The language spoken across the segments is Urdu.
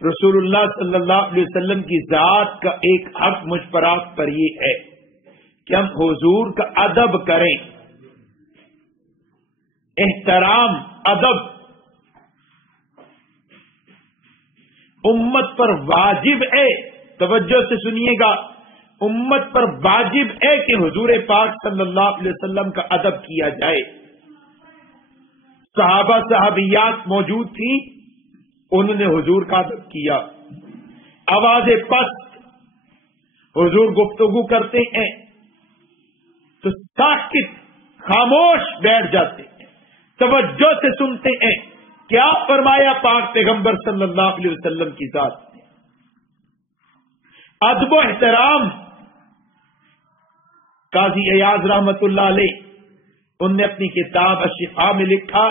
رسول اللہ صلی اللہ علیہ وسلم کی ذات کا ایک حق مجھ پر آپ پر یہ ہے کہ ہم حضور کا ادب کریں، احترام، ادب امت پر واجب ہے۔ توجہ سے سنیے گا، امت پر واجب ہے کہ حضور پاک صلی اللہ علیہ وسلم کا ادب کیا جائے۔ صحابہ صحابیات موجود تھی، انہوں نے حضور کا ادب کیا۔ آواز پست، حضور گفتگو کرتے ہیں تو ساکت خاموش بیٹھ جاتے ہیں، توجہ سے سنتے ہیں کیا فرمایا پاک پیغمبر صلی اللہ علیہ وسلم کی ذات نے۔ ادب و احترام، قاضی ایاز رحمت اللہ علیہ ان نے اپنی کتاب الشفاء میں لکھا،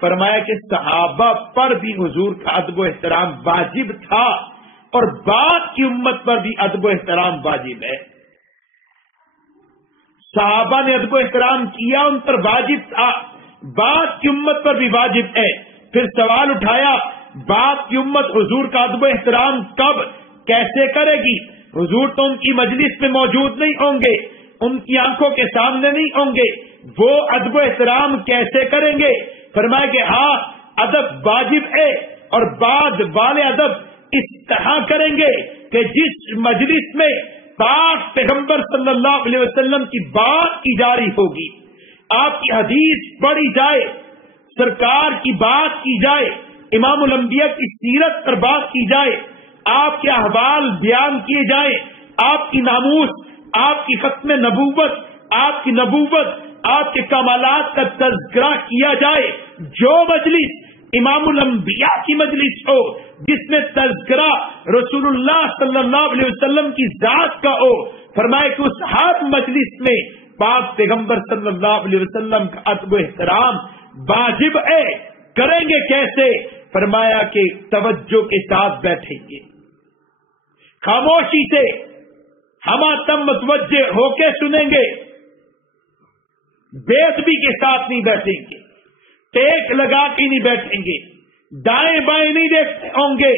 فرمایا کہ صحابہ پر بھی حضور کا ادب و احترام واجب تھا اور بعد کی امت پر بھی ادب و احترام واجب ہے۔ صحابہ نے ادب و احترام کیا، ان پر واجب تھا، بعد کی امت پر بھی واجب ہے۔ پھر سوال اٹھایا بعد کی امت حضور کا ادب و احترام کب کیسے کرے گی؟ حضور تو ان کی مجلس میں موجود نہیں ہوں گے، ان کی آنکھوں کے سامنے نہیں ہوں گے، وہ ادب و احترام کیسے کریں گے؟ فرمایا کہ ہاں ادب واجب ہے اور بعد والے ادب اس طرح کریں گے کہ جس مجلس میں پاک پیغمبر صلی اللہ علیہ وسلم کی بات کی جاری ہوگی، آپ کی حدیث پڑھی جائے، سرکار کی بات کی جائے، امام الانبیاء کی سیرت پر بات کی جائے، آپ کے احوال بیان کیے جائیں، آپ کی ناموس، آپ کی ختم نبوت، آپ کی نبوت، آپ کے کمالات کا تذکرہ کیا جائے، جو مجلس امام الانبیاء کی مجلس ہو، جس میں تذکرہ رسول اللہ صلی اللہ علیہ وسلم کی ذات کا ہو، فرمائے کہ اس ہر مجلس میں پاک پیغمبر صلی اللہ علیہ وسلم کا ادب و احترام واجب ہے۔ کریں گے کیسے؟ فرمایا کہ توجہ کے ساتھ بیٹھیں گے، خاموشی سے ہما تم متوجہ ہو کے سنیں گے، بے ادبی کے ساتھ نہیں بیٹھیں گے، ٹیک لگا کے نہیں بیٹھیں گے، دائیں بائیں نہیں دیکھتے ہوں گے،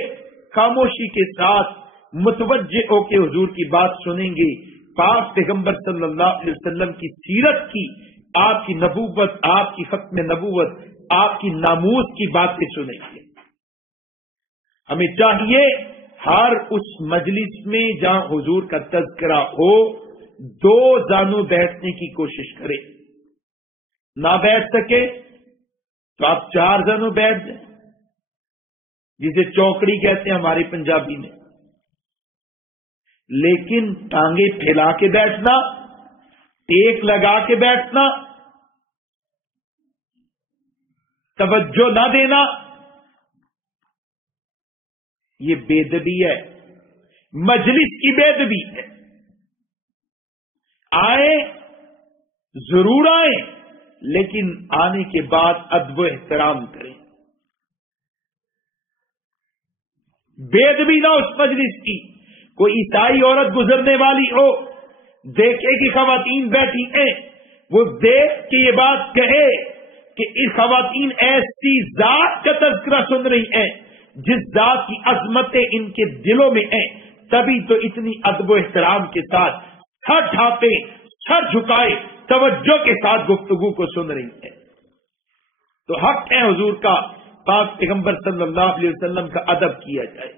خاموشی کے ساتھ متوجہ ہو کے حضور کی بات سنیں گے، پاک پیغمبر صلی اللہ علیہ وسلم کی سیرت کی، آپ کی نبوت، آپ کی ختم نبوت، آپ کی ناموس کی باتیں سنیں گے۔ ہمیں چاہیے ہر اس مجلس میں جہاں حضور کا تذکرہ ہو، دو زانو بیٹھنے کی کوشش کریں، نہ بیٹھ سکے تو آپ چار زانو بیٹھ جائیں، جسے چوکڑی کہتے ہیں ہماری پنجابی میں، لیکن ٹانگیں پھیلا کے بیٹھنا، ٹیک لگا کے بیٹھنا، توجہ نہ دینا، یہ بے ادبی ہے، مجلس کی بے ادبی ہے۔ آئے ضرور آئیں، لیکن آنے کے بعد ادب و احترام کریں، بے ادبی نہ اس مجلس کی۔ کوئی عیسائی عورت گزرنے والی ہو، دیکھے کہ خواتین بیٹھی ہیں، وہ دیکھ کے یہ بات کہے کہ یہ خواتین ایسی ذات کا تذکرہ سن رہی ہیں جس ذات کی عظمتیں ان کے دلوں میں ہیں، تبھی تو اتنی ادب و احترام کے ساتھ سر ڈھانپے، سر جھکائے، توجہ کے ساتھ گفتگو کو سن رہی ہیں۔ تو حق ہے حضور کا، پاک پیغمبر صلی اللہ علیہ وسلم کا ادب کیا جائے۔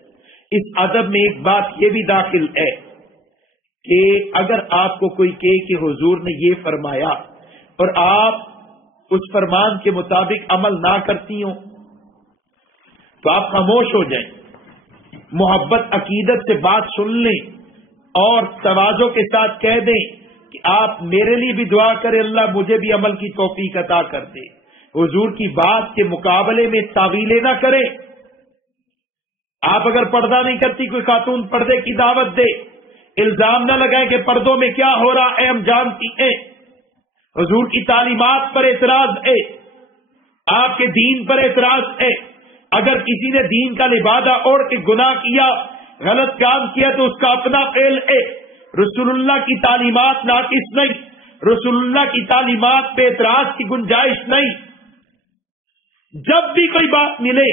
اس ادب میں ایک بات یہ بھی داخل ہے کہ اگر آپ کو کوئی کہے کہ حضور نے یہ فرمایا اور آپ اس فرمان کے مطابق عمل نہ کرتی ہوں تو آپ خاموش ہو جائیں، محبت عقیدت سے بات سن لیں اور تواضع کے ساتھ کہہ دیں کہ آپ میرے لیے بھی دعا کریں، اللہ مجھے بھی عمل کی توفیق عطا کر دے۔ حضور کی بات کے مقابلے میں تعویلیں نہ کریں۔ آپ اگر پردہ نہیں کرتی، کوئی خاتون پردے کی دعوت دے، الزام نہ لگائیں کہ پردوں میں کیا ہو رہا ہے، ہم جانتی ہیں۔ حضور کی تعلیمات پر اعتراض ہے، آپ کے دین پر اعتراض ہے۔ اگر کسی نے دین کا لبادہ اوڑھ کے گناہ کیا، غلط کام کیا تو اس کا اپنا فعل ہے، رسول اللہ کی تعلیمات ناقص نہیں، رسول اللہ کی تعلیمات پہ اعتراض کی گنجائش نہیں۔ جب بھی کوئی بات ملے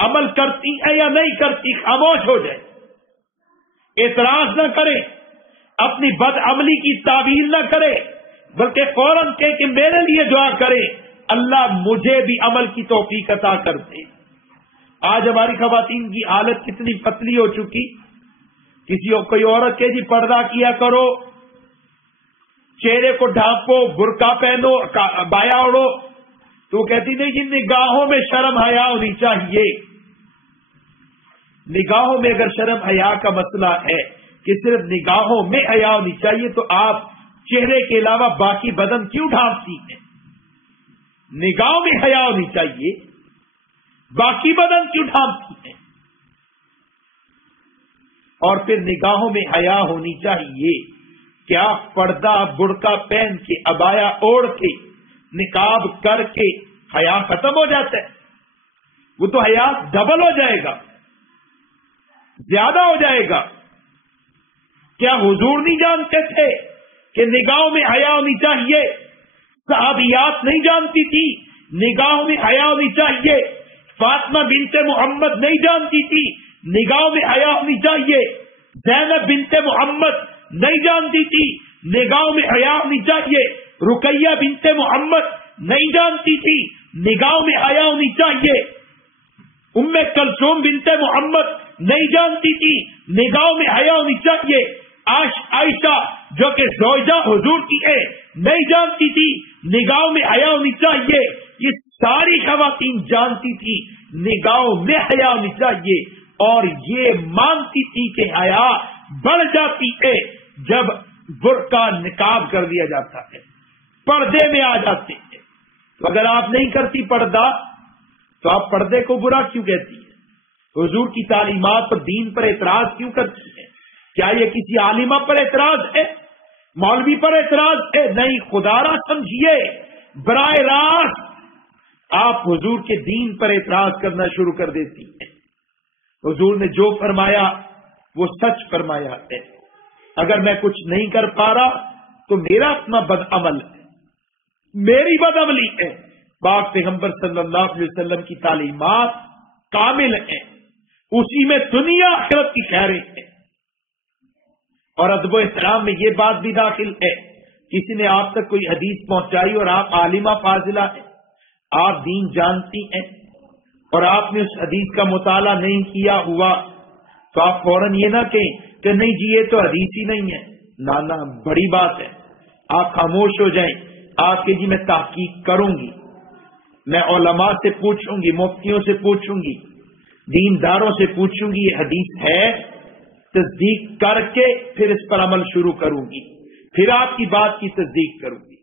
عمل کرتی ہے یا نہیں کرتی، خاموش ہو جائے، اعتراض نہ کرے، اپنی بد عملی کی تعویل نہ کرے، بلکہ فوراً کہ میرے لیے دعا کرے اللہ مجھے بھی عمل کی توفیق عطا کر دے۔ آج ہماری خواتین کی حالت کتنی پتلی ہو چکی، کوئی عورت کہ جی پردہ کیا کرو، چہرے کو ڈھانپو، برقع پہنو، بایا اڑو، تو وہ کہتی نہیں جن نگاہوں میں شرم حیا ہونی چاہیے۔ نگاہوں میں اگر شرم حیا کا مسئلہ ہے کہ صرف نگاہوں میں حیا ہونی چاہیے تو آپ چہرے کے علاوہ باقی بدن کیوں ڈھانپتی ہیں؟ نگاہوں میں حیا ہونی چاہیے، باقی بدن کیوں ڈھانپتی ہیں؟ اور پھر نگاہوں میں حیا ہونی چاہیے کہ آپ پردہ برقع پہن کے، عبایا اوڑھ کے، نقاب کر کے حیا ختم ہو جاتا ہے، وہ تو حیا ڈبل ہو جائے گا، زیادہ ہو جائے گا۔ کیا حضور نہیں جانتے تھے کہ نگاہوں میں حیا ہونی چاہیے؟ صحابیات نہیں جانتی تھی نگاہوں میں حیا ہونی چاہیے؟ فاطمہ بنت محمد نہیں جانتی تھی نگاہوں میں حیا ہونی چاہیے؟ زینب بنت محمد نہیں جانتی تھی نگاہوں میں حیا ہونی چاہیے؟ رقیہ بنت محمد نہیں جانتی تھی نگاہوں میں حیا ہونی چاہیے؟ ام کلثوم بنت محمد نہیں جانتی تھی نگاہوں میں حیا ہونی چاہیے؟ عائشہ جو کہ زوجہ حضور کی ہے نہیں جانتی تھی نگاہوں میں حیا ہونی چاہیے؟ یہ ساری خواتین جانتی تھی نگاہوں میں حیا ہونی چاہیے، اور یہ مانتی تھی کہ حیا بڑھ جاتی ہے جب برقع نقاب کر دیا جاتا ہے، پردے میں آ جاتے ہیں۔ تو اگر آپ نہیں کرتی پردہ تو آپ پردے کو برا کیوں کہتی ہیں؟ حضور کی تعلیمات پر، دین پر اعتراض کیوں کرتی ہیں؟ کیا یہ کسی عالمہ پر اعتراض ہے؟ مولوی پر اعتراض ہے؟ نہیں، خدا را سمجھیے، براہ راست آپ حضور کے دین پر اعتراض کرنا شروع کر دیتی ہیں۔ حضور نے جو فرمایا وہ سچ فرمایا ہے، اگر میں کچھ نہیں کر پا رہا تو میرا اپنا بد عمل ہے، میری بد عملی ہے۔ پاک پیغمبر صلی اللہ علیہ وسلم کی تعلیمات کامل ہیں، اسی میں دنیا آخرت کی خیریں ہیں۔ اور ادب و احترام میں یہ بات بھی داخل ہے، کسی نے آپ تک کوئی حدیث پہنچائی اور آپ عالمہ فاضلہ ہیں، آپ دین جانتی ہیں اور آپ نے اس حدیث کا مطالعہ نہیں کیا ہوا، تو آپ فوراً یہ نہ کہیں کہ نہیں جی یہ تو حدیث ہی نہیں ہے، نانا بڑی بات ہے۔ آپ خاموش ہو جائیں، آپ کہ جی میں تحقیق کروں گی، میں علماء سے پوچھوں گی، مفتیوں سے پوچھوں گی، دینداروں سے پوچھوں گی یہ حدیث ہے، تصدیق کر کے پھر اس پر عمل شروع کروں گی، پھر آپ کی بات کی تصدیق کروں گی۔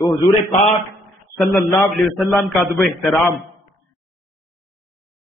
تو حضور پاک صلی اللہ علیہ وسلم کا ادب و احترام